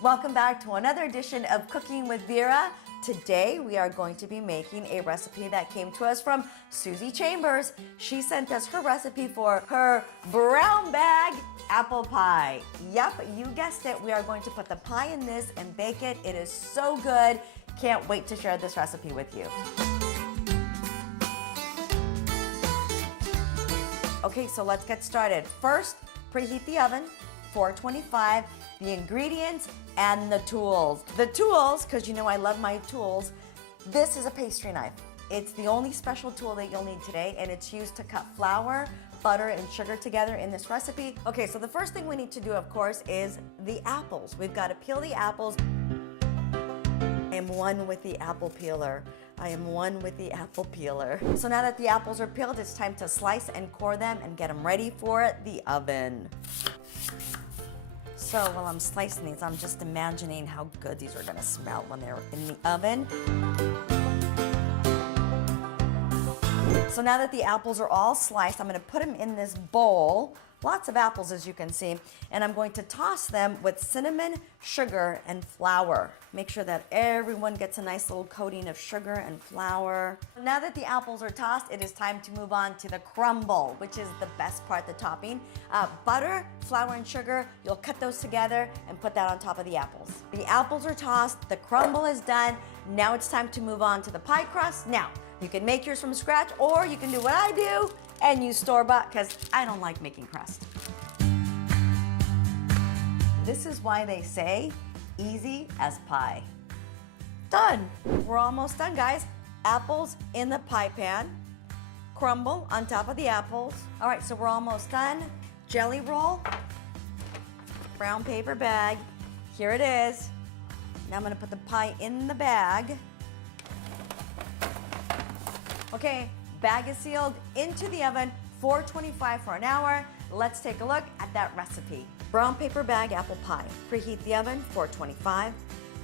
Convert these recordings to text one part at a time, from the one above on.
Welcome back to another edition of Cooking with Vera. Today we are going to be making a recipe that came to us from Susie Chambers. She sent us her recipe for her brown bag apple pie. Yep, you guessed it. We are going to put the pie in this and bake it. It is so good. Can't wait to share this recipe with you. Okay, so let's get started. First, preheat the oven, 425, the ingredients and the tools. The tools, because you know I love my tools, this is a pastry knife. It's the only special tool that you'll need today, and it's used to cut flour, butter, and sugar together in this recipe. Okay, so the first thing we need to do, of course, is the apples. We've got to peel the apples. I am one with the apple peeler. I am one with the apple peeler. So now that the apples are peeled, it's time to slice and core them and get them ready for the oven. So while I'm slicing these, I'm just imagining how good these are gonna smell when they're in the oven. So now that the apples are all sliced, I'm gonna put them in this bowl. Lots of apples, as you can see, and I'm going to toss them with cinnamon, sugar, and flour. Make sure that everyone gets a nice little coating of sugar and flour. Now that the apples are tossed, it is time to move on to the crumble, which is the best part, the topping. Butter, flour, and sugar, you'll cut those together and put that on top of the apples. The apples are tossed, the crumble is done. Now it's time to move on to the pie crust. Now, you can make yours from scratch, or you can do what I do and use store-bought, because I don't like making crust. This is why they say easy as pie. Done. We're almost done, guys. Apples in the pie pan, crumble on top of the apples. All right, so we're almost done. Jelly roll, brown paper bag. Here it is. Now I'm gonna put the pie in the bag. Okay, bag is sealed, into the oven, 425 for an hour. Let's take a look at that recipe. Brown paper bag apple pie. Preheat the oven, 425.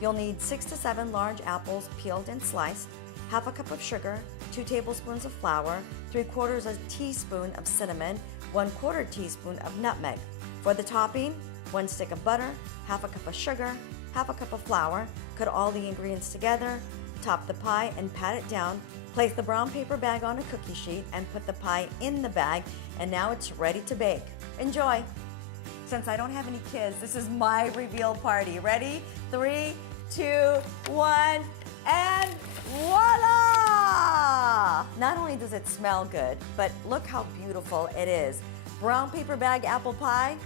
You'll need 6 to 7 large apples peeled and sliced, half a cup of sugar, 2 tablespoons of flour, 3/4 a teaspoon of cinnamon, 1/4 teaspoon of nutmeg. For the topping, 1 stick of butter, half a cup of sugar, half a cup of flour. Cut all the ingredients together, top the pie and pat it down. Place the brown paper bag on a cookie sheet and put the pie in the bag, and now it's ready to bake. Enjoy. Since I don't have any kids, this is my reveal party. Ready? 3, 2, 1, and voila! Not only does it smell good, but look how beautiful it is. Brown paper bag apple pie.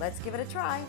Let's give it a try.